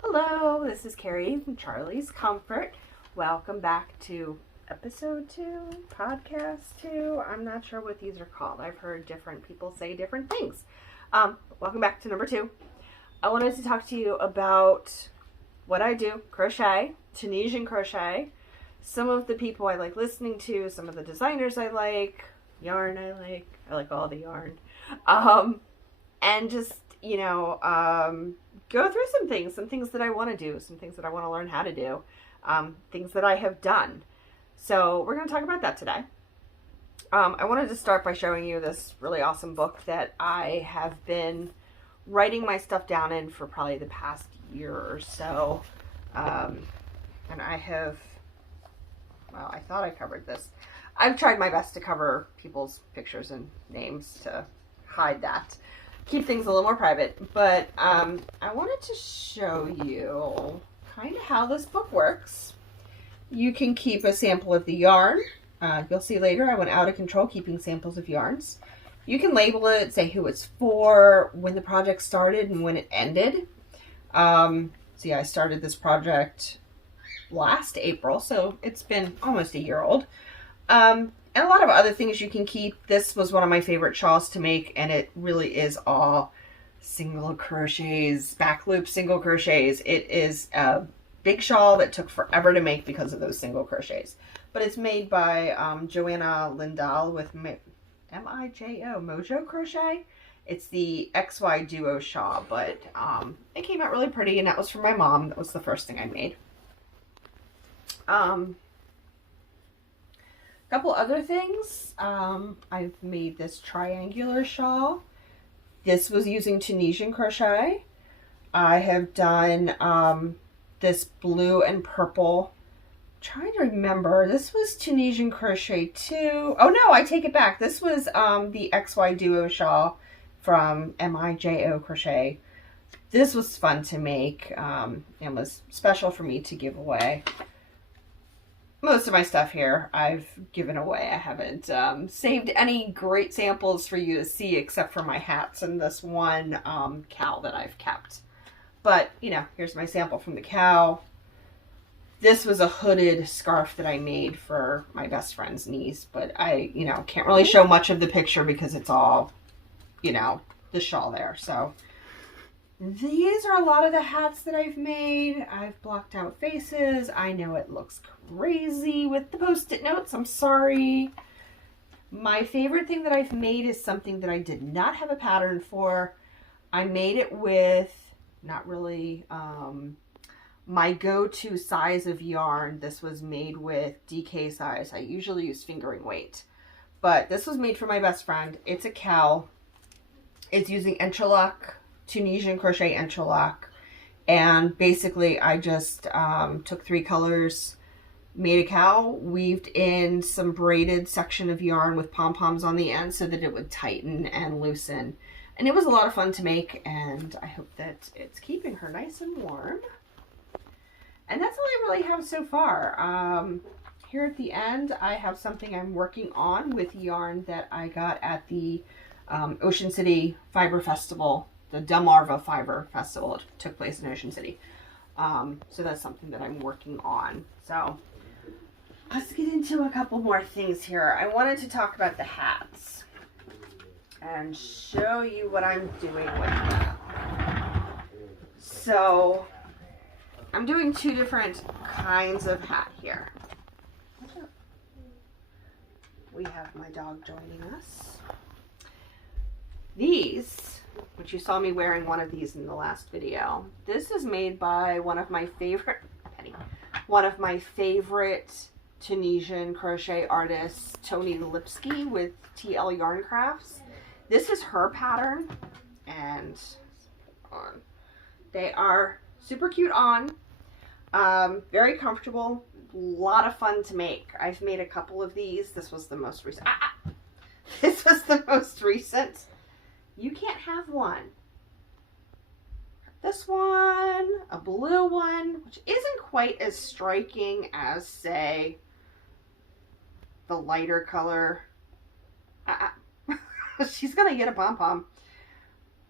Hello, this is Carrie from Charlie's Comfort. Welcome back to episode 2, podcast 2. I'm not sure what these are called. I've heard different people say different things. Welcome back to number 2. I wanted to talk to you about what I do, crochet, Tunisian crochet, some of the people I like listening to, some of the designers I like, yarn I like all the yarn, and just, go through some things that I want to do, some things that I want to learn how to do, things that I have done. So we're going to talk about that today. I wanted to start by showing you this really awesome book that I have been writing my stuff down in for probably the past year or so. And I thought I covered this. I've tried my best to cover people's pictures and names to hide that. Keep things a little more private, but I wanted to show you kind of how this book works. You can keep a sample of the yarn. You'll see later I went out of control keeping samples of yarns. You can label it, say who it's for, when the project started and when it ended. I started this project last April, so it's been almost a year old. And a lot of other things you can keep. This was one of my favorite shawls to make, and it really is all single crochets, back loop single crochets. It is a big shawl that took forever to make because of those single crochets. But it's made by Joanna Lindahl with M-I-J-O, Mojo Crochet. It's the XY Duo shawl, but it came out really pretty, and that was for my mom. That was the first thing I made. Couple other things. I've made this triangular shawl. This was using Tunisian crochet. I have done this blue and purple. I'm trying to remember. This was Tunisian crochet too. Oh no, I take it back. This was the XY Duo shawl from M-I-J-O Crochet. This was fun to make and was special for me to give away. Most of my stuff here I've given away. I haven't saved any great samples for you to see except for my hats and this one cow that I've kept. But, here's my sample from the cow. This was a hooded scarf that I made for my best friend's niece, but I, can't really show much of the picture because it's all, the shawl there. So these are a lot of the hats that I've made. I've blocked out faces. I know it looks crazy with the Post-it notes. I'm sorry. My favorite thing that I've made is something that I did not have a pattern for. I made it with not really my go-to size of yarn. This was made with DK size. I usually use fingering weight, but this was made for my best friend. It's a cow. It's using Entrelac, Tunisian crochet Entrelac, and basically I just took 3 colors, made a cow, weaved in some braided section of yarn with pom-poms on the end so that it would tighten and loosen, and it was a lot of fun to make, and I hope that it's keeping her nice and warm. And that's all I really have so far. Here at the end I have something I'm working on with yarn that I got at the Ocean City Fiber Festival. The Delmarva Fiber Festival. It took place in Ocean City. So that's something that I'm working on. So let's get into a couple more things here. I wanted to talk about the hats and show you what I'm doing with them. So I'm doing 2 different kinds of hat here. We have my dog joining us. These, which you saw me wearing one of these in the last video. This is made by one of my favorite Tunisian crochet artists, Tony Lipsky with TL Yarn Crafts. This is her pattern, and they are super cute on, very comfortable, a lot of fun to make. I've made a couple of these. This was the most recent. This was the most recent. You can't have one. This one, a blue one, which isn't quite as striking as, say, the lighter color. She's gonna get a pom-pom,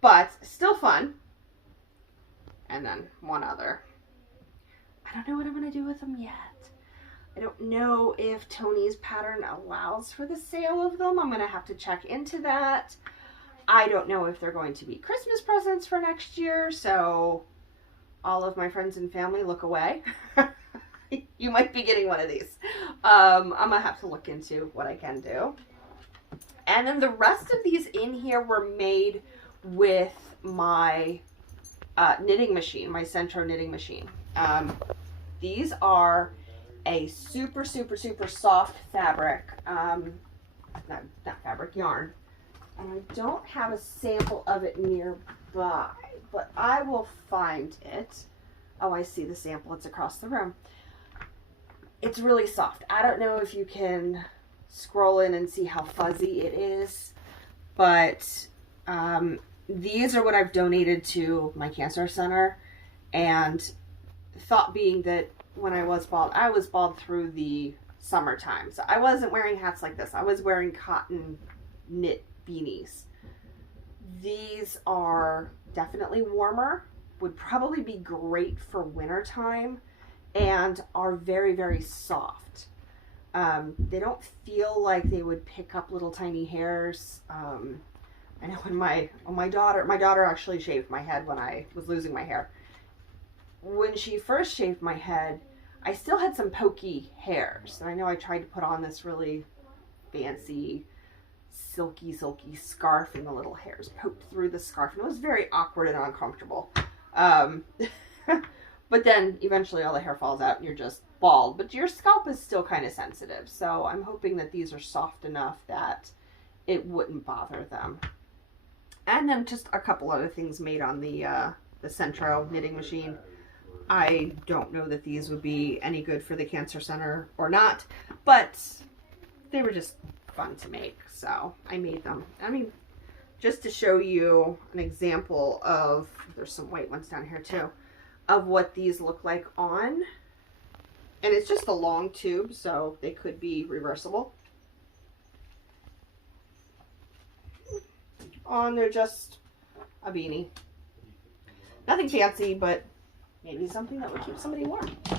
but still fun. and then one other. I don't know what I'm going to do with them yet. I don't know if Tony's pattern allows for the sale of them. I'm going to have to check into that. I don't know if they're going to be Christmas presents for next year, so all of my friends and family look away. You might be getting one of these. I'm going to have to look into what I can do. And then the rest of these in here were made with my knitting machine, my Centro knitting machine. These are a super, super, super soft fabric, not fabric, yarn. And I don't have a sample of it nearby, but I will find it. Oh, I see the sample. It's across the room. It's really soft. I don't know if you can scroll in and see how fuzzy it is, but these are what I've donated to my cancer center. And thought being that when I was bald through the summertime. So I wasn't wearing hats like this. I was wearing cotton knit beanies. These are definitely warmer, would probably be great for winter time, and are very, very soft. They don't feel like they would pick up little tiny hairs. I know when my daughter actually shaved my head when I was losing my hair. When she first shaved my head, I still had some pokey hairs. And I know I tried to put on this really fancy, silky scarf, and the little hairs poked through the scarf. And it was very awkward and uncomfortable. But then eventually all the hair falls out and you're just bald. But your scalp is still kind of sensitive. So I'm hoping that these are soft enough that it wouldn't bother them. And then just a couple other things made on the Centro knitting machine. I don't know that these would be any good for the cancer center or not, but they were just fun to make, so I made them. I mean, just to show you an example of, there's some white ones down here too, of what these look like on. And it's just a long tube, so they could be reversible. On, they're just a beanie. Nothing fancy, but maybe something that would keep somebody warm. So,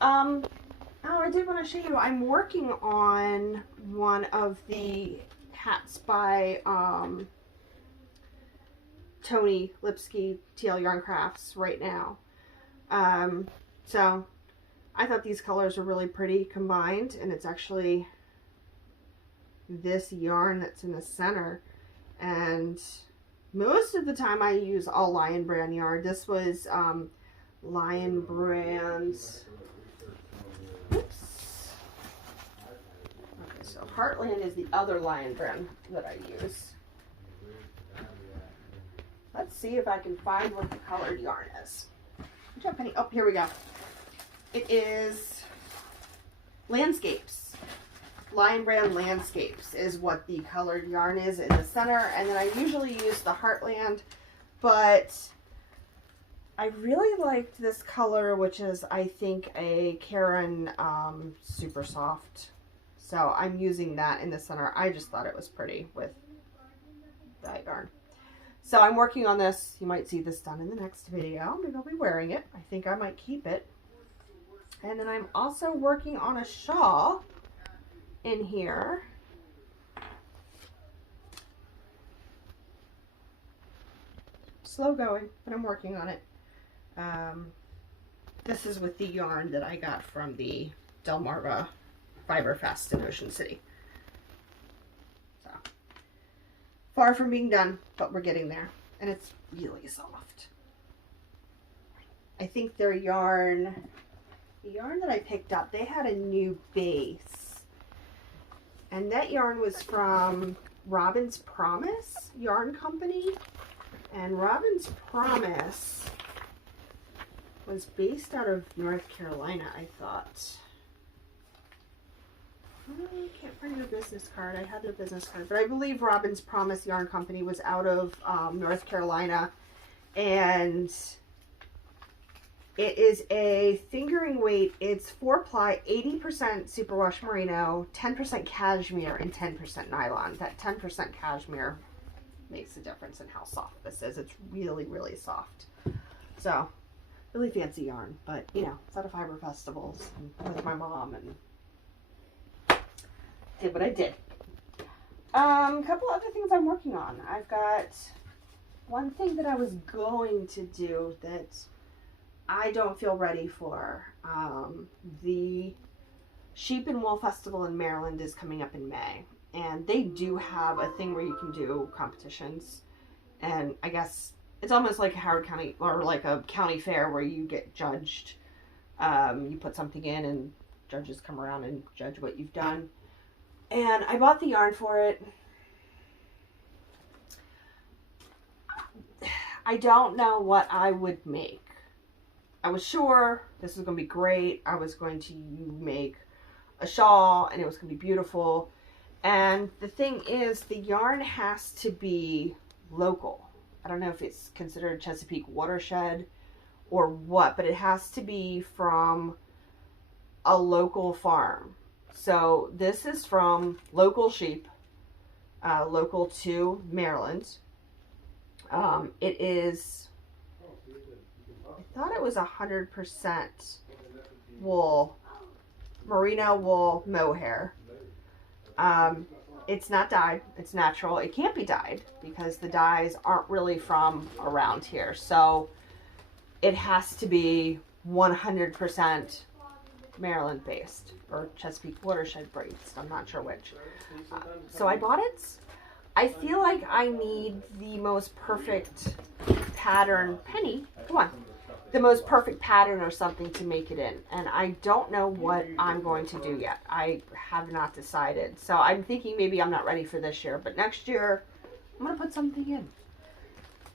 oh, I did want to show you, I'm working on one of the hats by Tony Lipsky TL Yarn Crafts right now. So I thought these colors were really pretty combined, and it's actually this yarn that's in the center. And most of the time I use all Lion Brand yarn. This was Lion Brand's, oops. Okay, so Heartland is the other Lion Brand that I use. Let's see if I can find what the colored yarn is. Good job, Penny. Oh, here we go. It is Landscapes. Lion Brand Landscapes is what the colored yarn is in the center. And then I usually use the Heartland, but I really liked this color, which is, I think, a Karen Super Soft. So I'm using that in the center. I just thought it was pretty with that yarn. So I'm working on this. You might see this done in the next video. Maybe I'll be wearing it. I think I might keep it. And then I'm also working on a shawl in here. Slow going, but I'm working on it. This is with the yarn that I got from the Delmarva Fiber Fest in Ocean City. So, far from being done, but we're getting there. And it's really soft. I think their yarn, the yarn that I picked up, they had a new base. And that yarn was from Robin's Promise Yarn Company. And Robin's Promise was based out of North Carolina, I thought. I can't find their business card. I had their business card. But I believe Robin's Promise Yarn Company was out of North Carolina. And it is a fingering weight. It's 4-ply, 80% superwash merino, 10% cashmere, and 10% nylon. That 10% cashmere makes a difference in how soft this is. It's really, really soft. So, really fancy yarn, but you know, it's at a fiber festivals and with my mom and did what I did. A couple other things I'm working on. I've got one thing that I was going to do that I don't feel ready for. The Sheep and Wool Festival in Maryland is coming up in May, and they do have a thing where you can do competitions, and I guess it's almost like a Howard County or like a county fair where you get judged. You put something in and judges come around and judge what you've done. And I bought the yarn for it. I don't know what I would make. I was sure this was going to be great. I was going to make a shawl and it was going to be beautiful. And the thing is, the yarn has to be local. I don't know if it's considered Chesapeake watershed or what, but it has to be from a local farm. So this is from Local Sheep, local to Maryland. It is, I thought it was 100% wool, merino wool mohair. It's not dyed, it's natural. It can't be dyed because the dyes aren't really from around here. So it has to be 100% Maryland based or Chesapeake watershed based. I'm not sure which. So I bought it. I feel like I need the most perfect pattern. Penny, come on. The most perfect pattern or something to make it in. And I don't know what I'm going to do yet. I have not decided. So I'm thinking maybe I'm not ready for this year, but next year I'm going to put something in.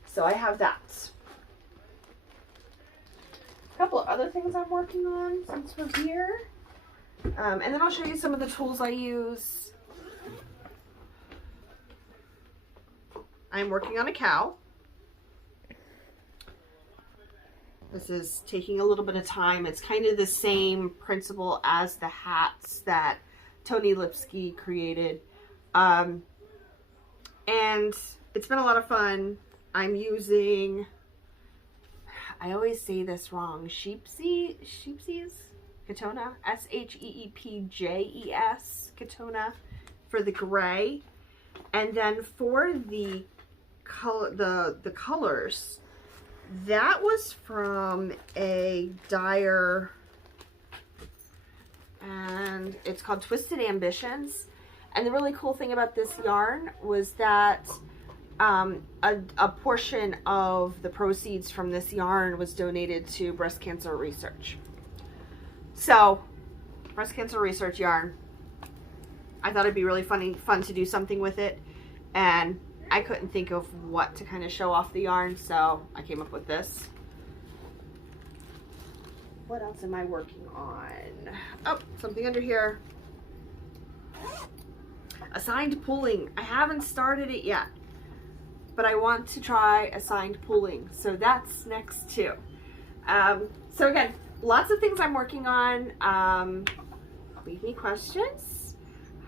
So I have that. A couple of other things I'm working on since we're here. And then I'll show you some of the tools I use. I'm working on a cow. This is taking a little bit of time. It's kind of the same principle as the hats that Tony Lipsky created. And it's been a lot of fun. I'm using, I always say this wrong, Sheepsies Katona, Sheepjes Katona for the gray. And then for the colors, that was from a dyer, and it's called Twisted Ambitions. And the really cool thing about this yarn was that a portion of the proceeds from this yarn was donated to breast cancer research. So, breast cancer research yarn. I thought it'd be really fun to do something with it, and I couldn't think of what to kind of show off the yarn, so I came up with this. What else am I working on? Oh, something under here. Assigned pulling. I haven't started it yet, but I want to try assigned pulling, so that's next too. So again, lots of things I'm working on. Leave me questions.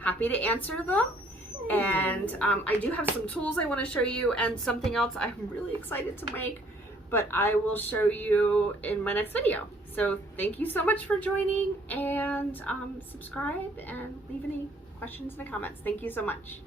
Happy to answer them. And I do have some tools I want to show you and something else I'm really excited to make, but I will show you in my next video. So thank you so much for joining, and subscribe and leave any questions in the comments. Thank you so much.